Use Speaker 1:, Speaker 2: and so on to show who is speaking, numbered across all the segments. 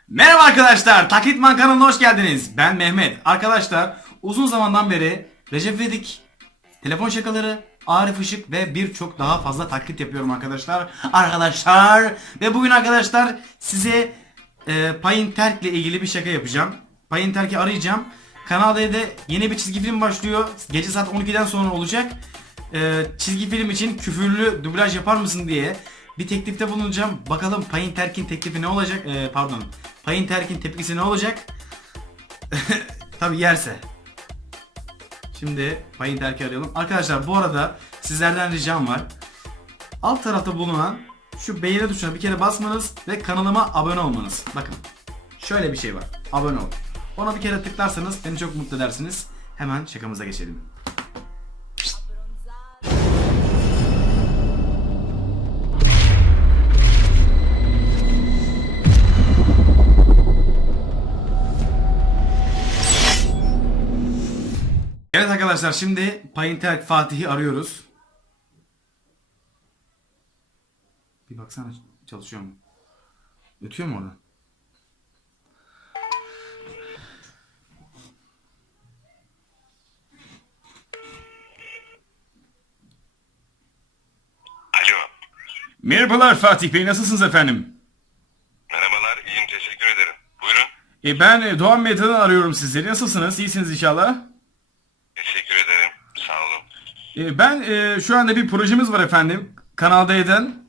Speaker 1: Merhaba arkadaşlar, Taklitman kanalına hoş geldiniz. Ben Mehmet. Arkadaşlar, uzun zamandan beri Recep İvedik, telefon şakaları, Arif Işık ve birçok daha fazla taklit yapıyorum arkadaşlar. Ve bugün arkadaşlar size Payın Terk ile ilgili bir şaka yapacağım. Payın Terk'i arayacağım. Kanal D'de yeni bir çizgi film başlıyor. Gece saat 12'den sonra olacak. Çizgi film için küfürlü dublaj yapar mısın diye bir teklifte bulunacağım. Bakalım Payın Terk'in teklifi ne olacak? Payın Terk'in tepkisi ne olacak? Tabi yerse. Şimdi Payın Terk'i arayalım. Arkadaşlar bu arada sizlerden ricam var. Alt tarafta bulunan şu beğeni tuşuna bir kere basmanız ve kanalıma abone olmanız. Bakın şöyle bir şey var. Abone ol. Ona bir kere tıklarsanız beni çok mutlu edersiniz. Hemen şakamıza geçelim. Evet arkadaşlar, şimdi Payın Terk Fatih'i arıyoruz. Bir baksana, çalışıyor mu? Ötüyor mu orada?
Speaker 2: Alo.
Speaker 1: Merhabalar Fatih Bey, nasılsınız efendim?
Speaker 2: Merhabalar, iyiyim, teşekkür ederim. Buyurun.
Speaker 1: Ben Doğan Medya'dan arıyorum sizleri. Nasılsınız? İyisiniz inşallah.
Speaker 2: Teşekkür ederim, sağ olun.
Speaker 1: Ben şu anda bir projemiz var efendim. Kanal D'den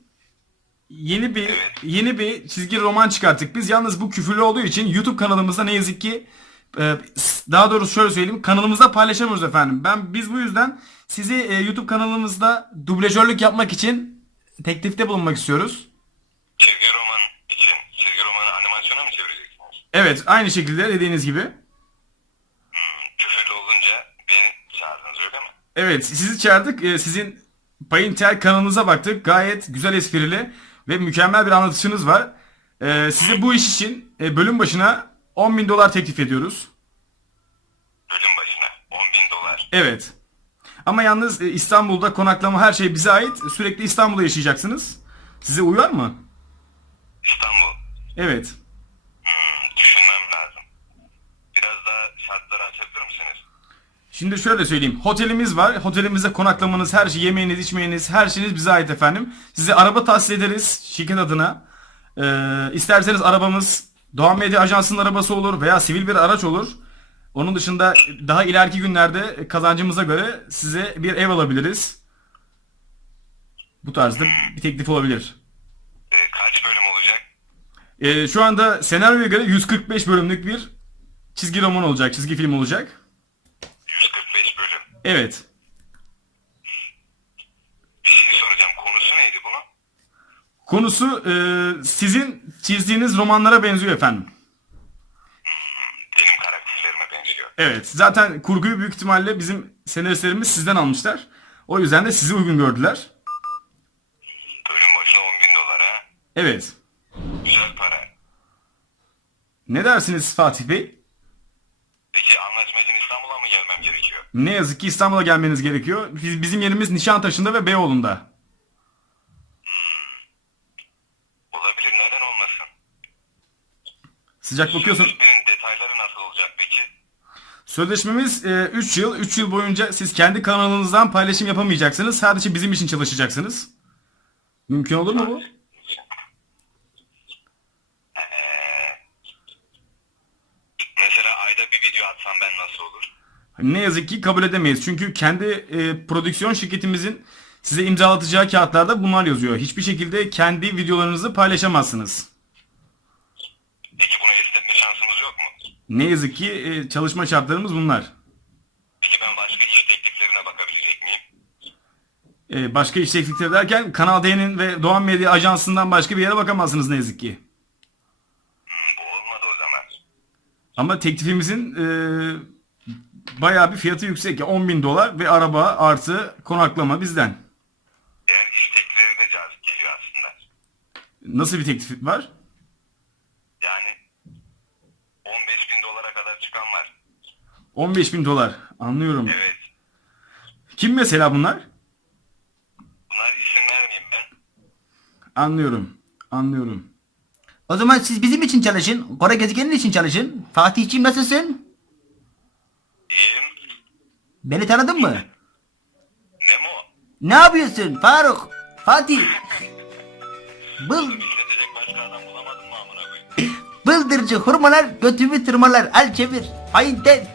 Speaker 1: yeni bir çizgi roman çıkarttık. Biz yalnız bu küfürlü olduğu için YouTube kanalımızda ne yazık ki daha doğrusu şöyle söyleyeyim, kanalımızda paylaşamıyoruz efendim. Biz bu yüzden sizi YouTube kanalımızda dublajörlük yapmak için teklifte bulunmak istiyoruz.
Speaker 2: Çizgi roman için, çizgi romanı animasyona mı çevireceksiniz?
Speaker 1: Evet, aynı şekilde dediğiniz gibi.
Speaker 2: Küfürlü olunca beni çağırdınız, öyle mi?
Speaker 1: Evet, sizi çağırdık. Sizin Payın Terk kanalınıza baktık. Gayet güzel, esprili ve mükemmel bir anlatışınız var. Size bu iş için bölüm başına 10.000 dolar teklif ediyoruz.
Speaker 2: Bölüm başına 10.000 dolar.
Speaker 1: Evet. Ama yalnız İstanbul'da konaklama, her şey bize ait. Sürekli İstanbul'da yaşayacaksınız. Size uyar mı?
Speaker 2: İstanbul.
Speaker 1: Evet.
Speaker 2: Düşünmem lazım. Biraz daha şartları açabilir misiniz?
Speaker 1: Şimdi şöyle söyleyeyim. Otelimiz var. Otelimizde konaklamanız, her şey, yemeğiniz, içmeyiniz, her şeyiniz bize ait efendim. Size araba tahsis ederiz şirket adına. İsterseniz arabamız Doğan Medya Ajansı'nın arabası olur veya sivil bir araç olur. Onun dışında daha ileriki günlerde kazancımıza göre size bir ev alabiliriz. Bu tarzda bir teklif olabilir.
Speaker 2: Kaç bölüm olacak?
Speaker 1: Şu anda senaryoya göre 145 bölümlük bir çizgi roman olacak, çizgi film olacak.
Speaker 2: 145 bölüm.
Speaker 1: Evet.
Speaker 2: Bir şey soracağım, konusu neydi bunun?
Speaker 1: Konusu sizin çizdiğiniz romanlara benziyor efendim.
Speaker 2: Benim karakterlerime benziyor.
Speaker 1: Evet. Zaten kurguyu büyük ihtimalle bizim senaristlerimiz sizden almışlar. O yüzden de sizi uygun gördüler.
Speaker 2: Bölüm başına 10.000 dolar ha?
Speaker 1: Evet.
Speaker 2: Güzel para.
Speaker 1: Ne dersiniz Fatih Bey?
Speaker 2: Peki anlaşma için İstanbul'a mı gelmem gerekiyor?
Speaker 1: Ne yazık ki İstanbul'a gelmeniz gerekiyor. Bizim yerimiz Nişantaşı'nda ve Beyoğlu'nda.
Speaker 2: Olabilir, neden olmasın?
Speaker 1: Sıcak bakıyorsun.
Speaker 2: Sözleşmenin detayları nasıl olacak peki?
Speaker 1: Sözleşmemiz 3 yıl. 3 yıl boyunca siz kendi kanalınızdan paylaşım yapamayacaksınız. Sadece bizim için çalışacaksınız. Mümkün olur mu bu?
Speaker 2: Mesela ayda bir video atsam ben nasıl olur?
Speaker 1: Ne yazık ki kabul edemeyiz. Çünkü kendi prodüksiyon şirketimizin size imzalatacağı kağıtlarda bunlar yazıyor. Hiçbir şekilde kendi videolarınızı paylaşamazsınız.
Speaker 2: Peki bunu esnetme şansımız yok mu?
Speaker 1: Ne yazık ki çalışma şartlarımız bunlar.
Speaker 2: Peki ben başka iş tekliflerine bakabilecek miyim?
Speaker 1: Başka iş teklifleri derken Kanal D'nin ve Doğan Medya Ajansı'ndan başka bir yere bakamazsınız ne yazık ki.
Speaker 2: Bu olmadı o zaman.
Speaker 1: Ama teklifimizin bayağı bir fiyatı yüksek. 10.000 dolar ve araba artı konaklama bizden.
Speaker 2: Diğer iş teklifleri de cazip geliyor aslında.
Speaker 1: Nasıl bir teklif var?
Speaker 2: Yani 15.000 dolara kadar çıkan var.
Speaker 1: 15.000 dolar. Anlıyorum.
Speaker 2: Evet.
Speaker 1: Kim mesela bunlar?
Speaker 2: Bunlar isim vermeyeyim ben.
Speaker 1: Anlıyorum. Anlıyorum.
Speaker 3: O zaman siz bizim için çalışın. Kore gezegenin için çalışın. Fatih'ciğim nasılsın?
Speaker 2: İyiyim.
Speaker 3: Beni tanıdın mı?
Speaker 2: Nemo.
Speaker 3: Ne yapıyorsun Faruk? Fatih.
Speaker 2: İşletecek başka adam bulamadın mı amına koyayım?
Speaker 3: Bıldırcı hurmalar götümü tırmalar. Al çevir. Hain terk.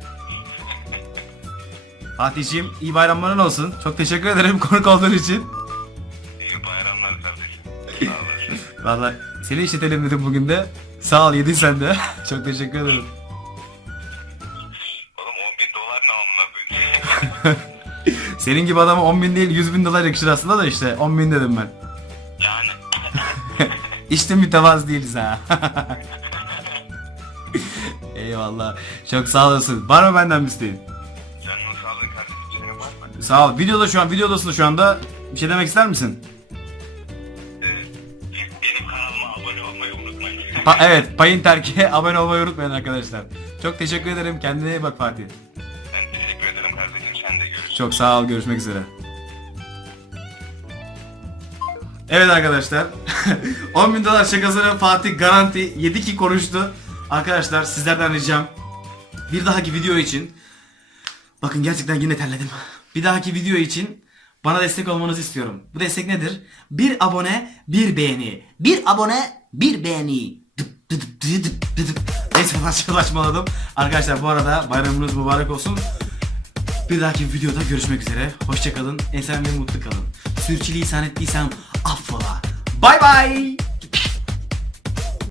Speaker 1: Fatih'ciğim iyi bayramların olsun. Çok teşekkür ederim konuk olduğun için.
Speaker 2: İyi bayramlar kardeşim. Sağ olasın.
Speaker 1: Vallahi seni işletelim dedim bugün de. Sağ ol yedin sen de. Çok teşekkür ederim.
Speaker 2: Oğlum 10.000 dolar ne amına koyayım?
Speaker 1: Senin gibi adama 10.000 değil 100.000 dolar yakışır aslında da işte 10.000 dedim ben.
Speaker 2: Yani.
Speaker 1: İşte mütevazı değiliz ha. Eyvallah. Çok sağ olasın. Var mı benden bir isteğin?
Speaker 2: Canının sağlığı kardeşim. Senin var mı?
Speaker 1: Sağ ol. Videodasın şu anda. Bir şey demek ister misin?
Speaker 2: Benim kanalıma abone olmayı unutmayın.
Speaker 1: Evet. Payın terkiye abone olmayı unutmayın arkadaşlar. Çok teşekkür ederim. Kendine iyi bak Fatih.
Speaker 2: Ben teşekkür ederim kardeşim. Sen de görüşürüz.
Speaker 1: Çok sağ ol. Görüşmek üzere. Evet arkadaşlar. 10.000 dolar şakasını Fatih garanti yedi ki konuştu. Arkadaşlar sizlerden ricam bir dahaki video için bakın gerçekten yine terledim. Bir dahaki video için bana destek olmanızı istiyorum. Bu destek nedir? Bir abone, bir beğeni. Bir abone, bir beğeni. Dıp dıp dıp dıp dıp dıp. Neyse saçmaladım. Arkadaşlar bu arada bayramınız mübarek olsun. Bir dahaki videoda görüşmek üzere. Hoşça kalın. Esen ve mutlu kalın. Sürçülisan ettiysem affola. Bay bay.